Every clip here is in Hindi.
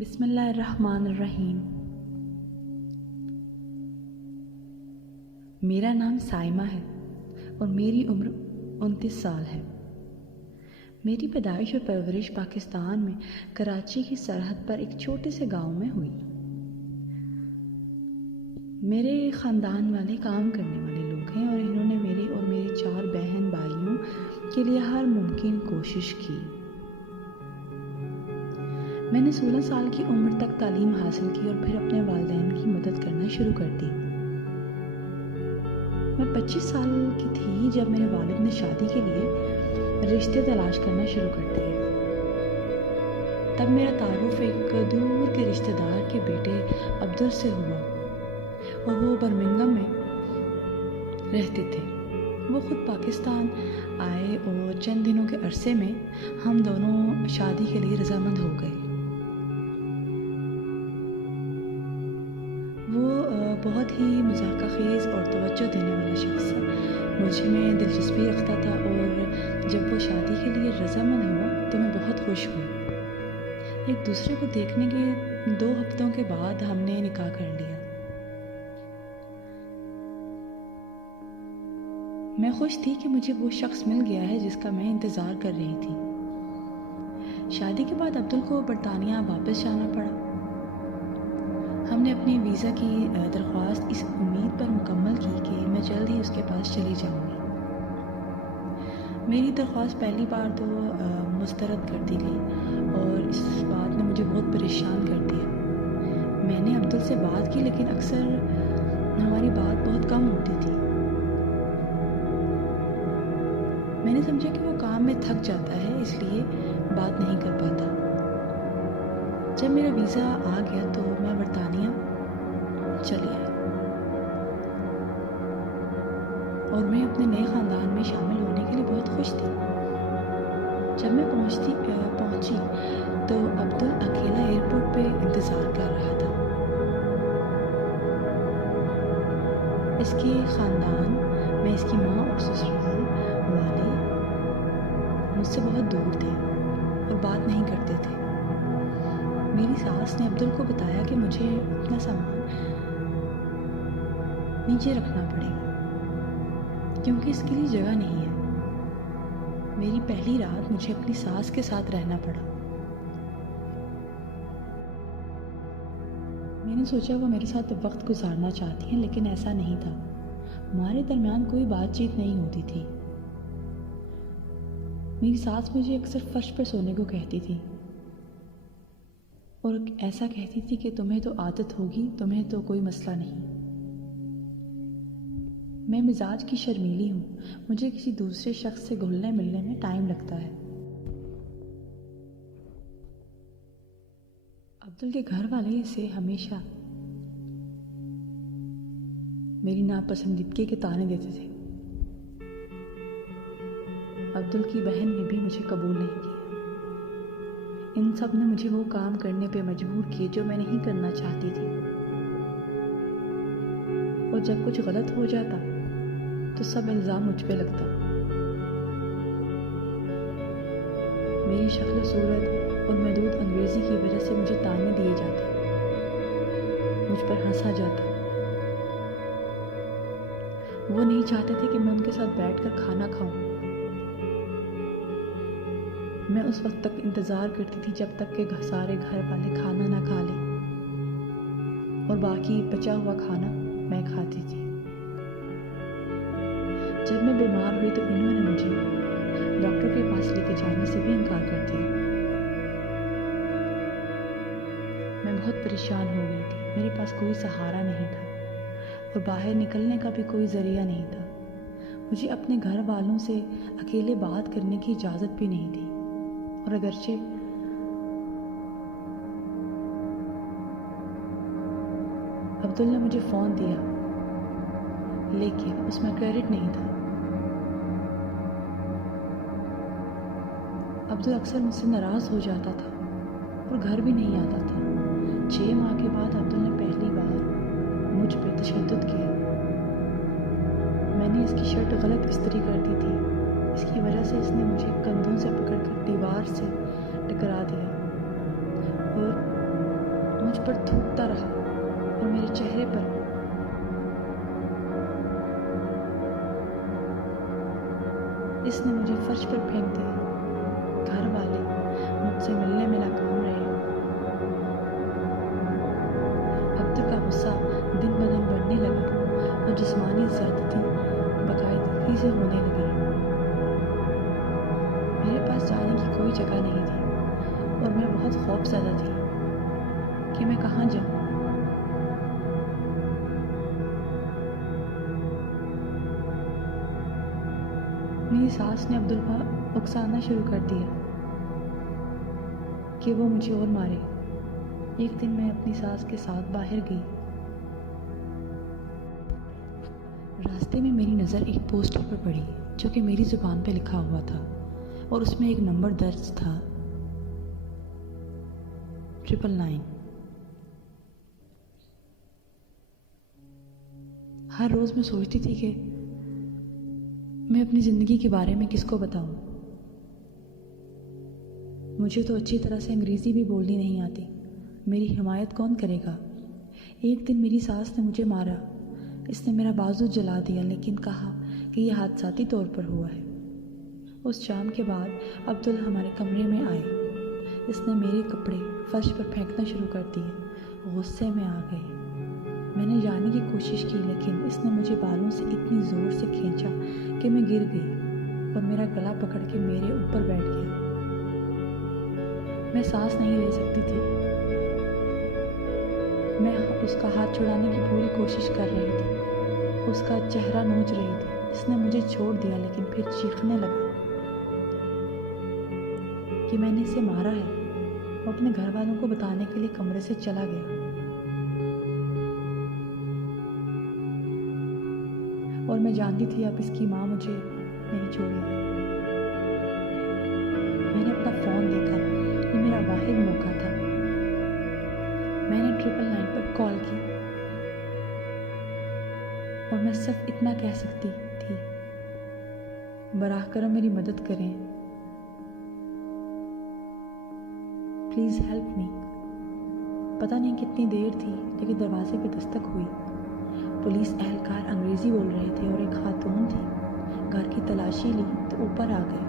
बिस्मिल्लाहिर्रहमानिर्रहीम। मेरा नाम साइमा है और मेरी उम्र 29 साल है। मेरी पैदाइश और परवरिश पाकिस्तान में कराची की सरहद पर एक छोटे से गांव में हुई। मेरे ख़ानदान वाले काम करने वाले लोग हैं और इन्होंने मेरे और मेरी 4 बहन भाइयों के लिए हर मुमकिन कोशिश की। मैंने 16 साल की उम्र तक तालीम हासिल की और फिर अपने वालिदैन की मदद करना शुरू कर दी। मैं 25 साल की थी जब मेरे वालिद ने शादी के लिए रिश्ते तलाश करना शुरू कर दिए। तब मेरा तारुफ एक दूर के रिश्तेदार के बेटे अब्दुल से हुआ और वो बर्मिंघम में रहते थे। वो खुद पाकिस्तान आए और चंद दिनों के अरसे में हम दोनों शादी के लिए रजामंद हो गए। वो बहुत ही मज़ाक़खेज़ और तवज्जो देने वाला शख्स है। मुझ में दिलचस्पी रखता था और जब वो शादी के लिए रजामंद हुआ तो मैं बहुत खुश हुई। एक दूसरे को देखने के 2 हफ्तों के बाद हमने निकाह कर लिया। मैं खुश थी कि मुझे वो शख्स मिल गया है जिसका मैं इंतज़ार कर रही थी। शादी के बाद अब्दुल को बरतानिया वापस जाना पड़ा। हमने अपने वीज़ा की दरख्वास्त इस उम्मीद पर मुकम्मल की कि मैं जल्द ही उसके पास चली जाऊंगी। मेरी दरख्वास्त पहली बार तो मुस्तरद कर दी गई और इस बात ने मुझे बहुत परेशान कर दिया। मैंने अब्दुल से बात की लेकिन अक्सर हमारी बात बहुत कम होती थी। मैंने समझा कि वो काम में थक जाता है इसलिए बात नहीं कर पाता। जब मेरा वीज़ा आ गया तो मैं बरतानिया चली आई और मैं अपने नए ख़ानदान में शामिल होने के लिए बहुत खुश थी। जब मैं पहुंची तो अब्दुल अकेला एयरपोर्ट पे इंतज़ार कर रहा था। इसके ख़ानदान में इसकी माँ और ससुराल वाले मुझसे बहुत दूर थे और बात नहीं करते थे। मेरी सास ने अब्दुल को बताया कि मुझे अपना सामान नीचे रखना पड़ेगा क्योंकि इसके लिए जगह नहीं है। मेरी पहली रात मुझे अपनी सास के साथ रहना पड़ा। मैंने सोचा वो मेरे साथ वक्त गुजारना चाहती हैं लेकिन ऐसा नहीं था। हमारे दरमियान कोई बातचीत नहीं होती थी। मेरी सास मुझे अक्सर फर्श पर सोने को कहती थी और ऐसा कहती थी कि तुम्हें तो आदत होगी, तुम्हें तो कोई मसला नहीं। मैं मिजाज की शर्मीली हूँ। मुझे किसी दूसरे शख्स से घुलने मिलने में टाइम लगता है। अब्दुल के घर वाले इसे हमेशा मेरी नापसंदीदगी के ताने देते थे। अब्दुल की बहन ने भी मुझे कबूल नहीं किया। इन सब ने मुझे वो काम करने पे मजबूर किए जो मैं नहीं करना चाहती थी और जब कुछ गलत हो जाता तो सब इल्ज़ाम मुझ पे लगता। मेरी शक्ल सूरत और महदूद अंग्रेज़ी की वजह से मुझे ताने दिए जाते, मुझ पर हंसा जाता। वो नहीं चाहते थे कि मैं उनके साथ बैठकर खाना खाऊं। मैं उस वक्त तक इंतज़ार करती थी जब तक कि सारे घर वाले खाना ना खा लें और बाकी बचा हुआ खाना मैं खाती थी। जब मैं बीमार हुई तो इन्होंने मुझे डॉक्टर के पास लेके जाने से भी इनकार कर दिया। मैं बहुत परेशान हो गई थी। मेरे पास कोई सहारा नहीं था और बाहर निकलने का भी कोई ज़रिया नहीं था। मुझे अपने घर वालों से अकेले बात करने की इजाज़त भी नहीं थी और अगरचे अब्दुल ने मुझे फ़ोन दिया लेकिन उसमें क्रेडिट नहीं था। अब्दुल अक्सर मुझसे नाराज़ हो जाता था और घर भी नहीं आता था। 6 माह के बाद अब्दुल ने पहली बार मुझ पे तशद्दुद किया। मैंने इसकी शर्ट गलत इस्त्री कर दी थी। इसकी वजह से इसने मुझे कंधों से पकड़कर दीवार से टकरा दिया और पर थूकता रहा और मेरे चेहरे पर इसने मुझे फर्श पर फेंक दिया। घर वाले मुझसे मिलने में नाकाम रहे। अब्दुल का गुस्सा दिन ब दिन बढ़ने लगा और जिस्मानी ज्यादती बाकायदगी से होने लगी। मेरे पास जाने की कोई जगह नहीं थी और मैं बहुत खौफज़दा थी कि मैं कहाँ जाऊँ। मेरी सास ने अब्दुल को उकसाना शुरू कर दिया कि वो मुझे और मारे। एक दिन मैं अपनी सास के साथ बाहर गई। रास्ते में मेरी नज़र एक पोस्टर पर पड़ी जो कि मेरी ज़ुबान पे लिखा हुआ था और उसमें एक नंबर दर्ज था 999। हर रोज़ मैं सोचती थी कि मैं अपनी ज़िंदगी के बारे में किसको बताऊं। मुझे तो अच्छी तरह से अंग्रेज़ी भी बोलनी नहीं आती। मेरी हिमायत कौन करेगा। एक दिन मेरी सास ने मुझे मारा। इसने मेरा बाजू जला दिया लेकिन कहा कि यह हादसाती तौर पर हुआ है। उस शाम के बाद अब्दुल हमारे कमरे में आए। इसने मेरे कपड़े फर्श पर फेंकना शुरू कर दिए। गुस्से में आ गए। मैंने जाने की कोशिश की लेकिन इसने मुझे बालों से इतनी ज़ोर से खींचा कि मैं गिर गई और मेरा गला पकड़ के मेरे ऊपर बैठ गया। मैं सांस नहीं ले सकती थी। मैं उसका हाथ छुड़ाने की पूरी कोशिश कर रही थी। उसका चेहरा नोच रही थी। इसने मुझे छोड़ दिया लेकिन फिर चीखने लगा कि मैंने इसे मारा है। वो अपने घर वालों को बताने के लिए कमरे से चला गया और मैं जानती थी अब इसकी माँ मुझे नहीं छोड़ेगी। मैंने अपना फ़ोन देखा। ये मेरा वाहिद मौका था। मैंने 999 पर कॉल की और मैं सिर्फ इतना कह सकती थी, बराह करम मेरी मदद करें, प्लीज़ हेल्प मी। पता नहीं कितनी देर थी लेकिन दरवाजे पे दस्तक हुई। पुलिस एहलकार अंग्रेज़ी बोल रहे थे और एक खातून थी। घर की तलाशी ली तो ऊपर आ गए।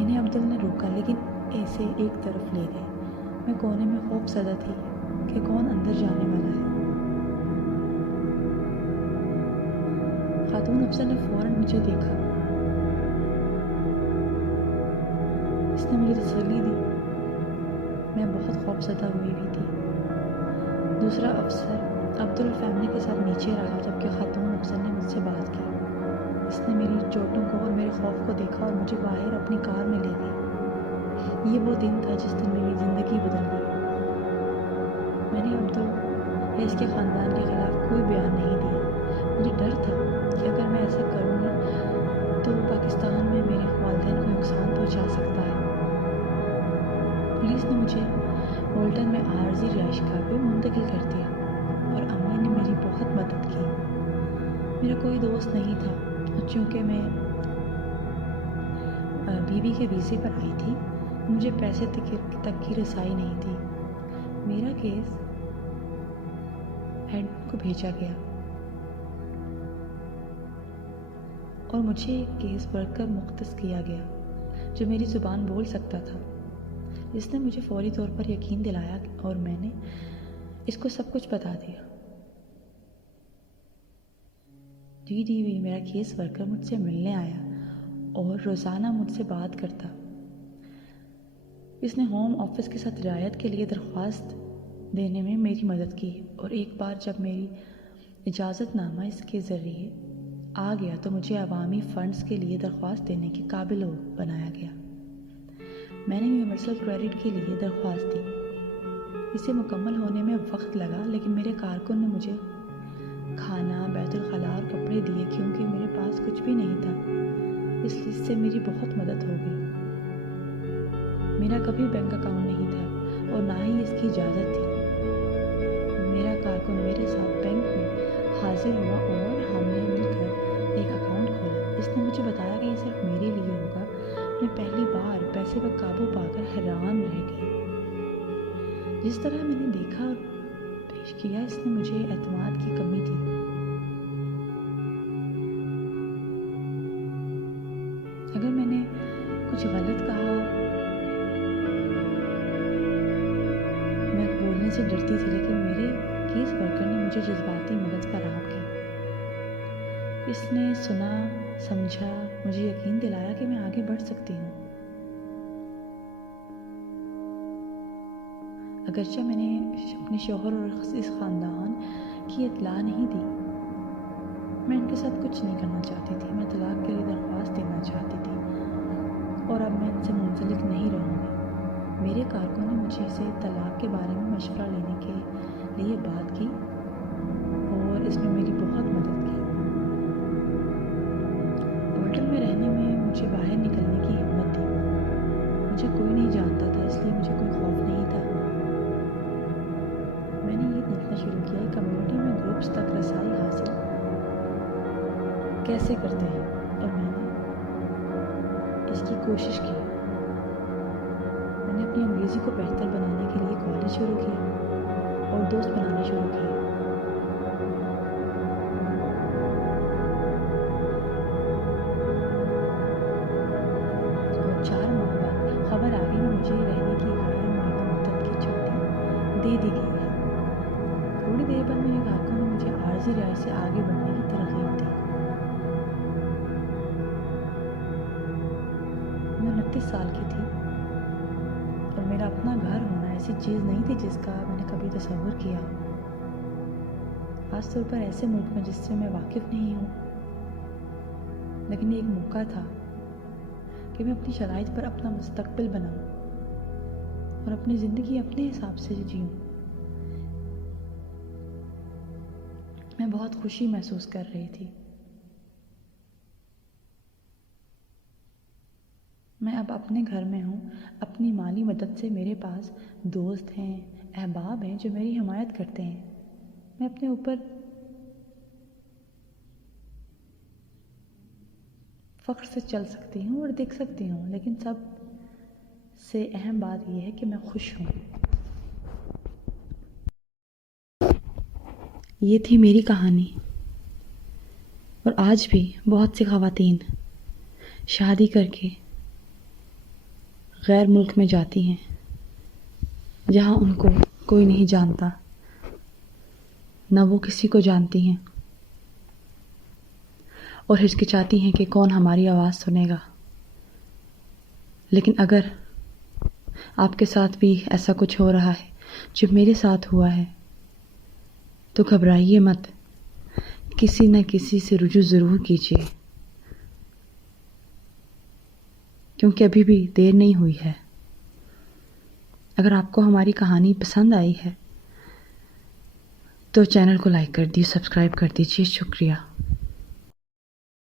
इन्हें अब्दुल ने रोका लेकिन ऐसे एक तरफ ले गए। मैं कोने में खौफज़दा थी कि कौन अंदर जाने वाला है। खातून अफसर ने फ़ौरन मुझे देखा। इसने मुझे तसल्ली दी। मैं बहुत खौफज़दा हुई हुई थी। दूसरा अफसर अब्दुल फैमिली के साथ नीचे रहा जबकि खातून अफसर ने मुझसे बात की। इसने मेरी चोटों को और मेरे खौफ को देखा और मुझे बाहर अपनी कार में ले गई। ये वो दिन था जिस दिन मेरी ज़िंदगी बदल गई। मैंने अब्दुल या इसके ख़ानदान के ख़िलाफ़ कोई बयान नहीं दिया। मुझे डर था कि अगर मैं ऐसा करूँगी तो पाकिस्तान में मेरे वालिदैन को नुकसान पहुँचा सकता है। पुलिस ने मुझे बोल्टन में आरजी रिहाइशगाह पे मुंतकिल कर दिया और अम्मी ने मेरी बहुत मदद की। मेरा कोई दोस्त नहीं था और चूँकि मैं बीवी के वीज़े पर आई थी, मुझे पैसे तक की रसाई नहीं थी। मेरा केस हेड को भेजा गया और मुझे एक केस वर्कर मुख्तस किया गया जो मेरी ज़ुबान बोल सकता था। इसने मुझे फौरी तौर पर यकीन दिलाया और मैंने इसको सब कुछ बता दिया। DDV मेरा केस वर्कर मुझसे मिलने आया और रोज़ाना मुझसे बात करता। इसने होम ऑफिस के साथ रियायत के लिए दरख्वास्त देने में मेरी मदद की और एक बार जब मेरी इजाज़तनामा इसके ज़रिए आ गया तो मुझे अवामी फ़ंड्स के लिए दरख्वास्त देने के काबिल बनाया गया। मैंने यूनिवर्सल क्रेडिट के लिए दरख्वास्त दी। इसे मुकम्मल होने में वक्त लगा लेकिन मेरे कारकुन ने मुझे खाना, बैतुल खला और कपड़े दिए क्योंकि मेरे पास कुछ भी नहीं था। इससे मेरी बहुत मदद हो गई। मेरा कभी बैंक अकाउंट नहीं था और ना ही इसकी इजाज़त थी। मेरा कारकुन मेरे साथ बैंक में हाजिर हुआ और हमने मिलकर एक अकाउंट खोला। इसने मुझे बताया कि ये सिर्फ मेरे लिए होगा। मैं पहली बार पैसे पर काबू पाकर हैरान रह गई। जिस तरह मैंने देखा और पेश किया, इसमें मुझे एतमाद की कमी थी। अगर मैंने कुछ गलत कहा, मैं बोलने से डरती थी, लेकिन मेरे केस वर्कर ने मुझे जज्बाती मदद फराहम की। इसने सुना, समझा, मुझे यकीन दिलाया कि मैं आगे बढ़ सकती हूँ। अगरचे मैंने अपने शौहर और इस ख़ानदान की इत्तला नहीं दी। मैं इनके साथ कुछ नहीं करना चाहती थी। मैं तलाक के लिए दरख्वास्त देना चाहती थी और अब मैं इनसे मुंसलिक नहीं रहूँगी। मेरे कारकुन ने मुझे से तलाक के बारे में मशवरा लेने के लिए बात की और इसमें मेरी बहुत मदद की। होटल में रहने में मुझे बाहर निकलने की हिम्मत दी। मुझे कोई नहीं जानता था, इसलिए मुझे कोई खौफ नहीं था। मैंने ये देखना शुरू किया कम्युनिटी में ग्रुप्स तक रसाई हासिल कैसे करते हैं और मैंने इसकी कोशिश की। मैंने अपनी अंग्रेज़ी को बेहतर बनाने के लिए कॉलेज शुरू किया और दोस्त बनाने शुरू किए। और 4 माह बाद खबर आ गई कि मुझे रहने की गैर मुआयना मुद्दत की छुट्टी दे दी गई है। थोड़ी देर बाद मेरे कारकुन ने मुझे आर्जी राय से आगे बढ़ने की तरगीब दी। मैं 29 साल की थी और मेरा अपना घर होना ऐसी चीज़ नहीं थी जिसका मैंने कभी तसव्वुर किया। खास तौर पर ऐसे मुल्क में जिससे मैं वाकिफ़ नहीं हूँ। लेकिन ये एक मौका था कि मैं अपनी शराइत पर अपना मुस्तकबिल बनाऊँ और अपनी ज़िंदगी अपने हिसाब से जीऊँ। मैं बहुत खुशी महसूस कर रही थी। मैं अब अपने घर में हूँ। अपनी माली मदद से मेरे पास दोस्त हैं, अहबाब हैं जो मेरी हिमायत करते हैं। मैं अपने ऊपर फ़ख्र से चल सकती हूँ और देख सकती हूँ, लेकिन सब से अहम बात यह है कि मैं खुश हूँ। ये थी मेरी कहानी। और आज भी बहुत सी ख़वातीन शादी करके गैर मुल्क में जाती हैं जहाँ उनको कोई नहीं जानता, न वो किसी को जानती हैं, और हिचकिचाती हैं कि कौन हमारी आवाज़ सुनेगा। लेकिन अगर आपके साथ भी ऐसा कुछ हो रहा है जो मेरे साथ हुआ है, तो घबराइए मत, किसी न किसी से रुजू ज़रूर कीजिए, क्योंकि अभी भी देर नहीं हुई है। अगर आपको हमारी कहानी पसंद आई है तो चैनल को लाइक कर दीजिए, सब्सक्राइब कर दीजिए। शुक्रिया।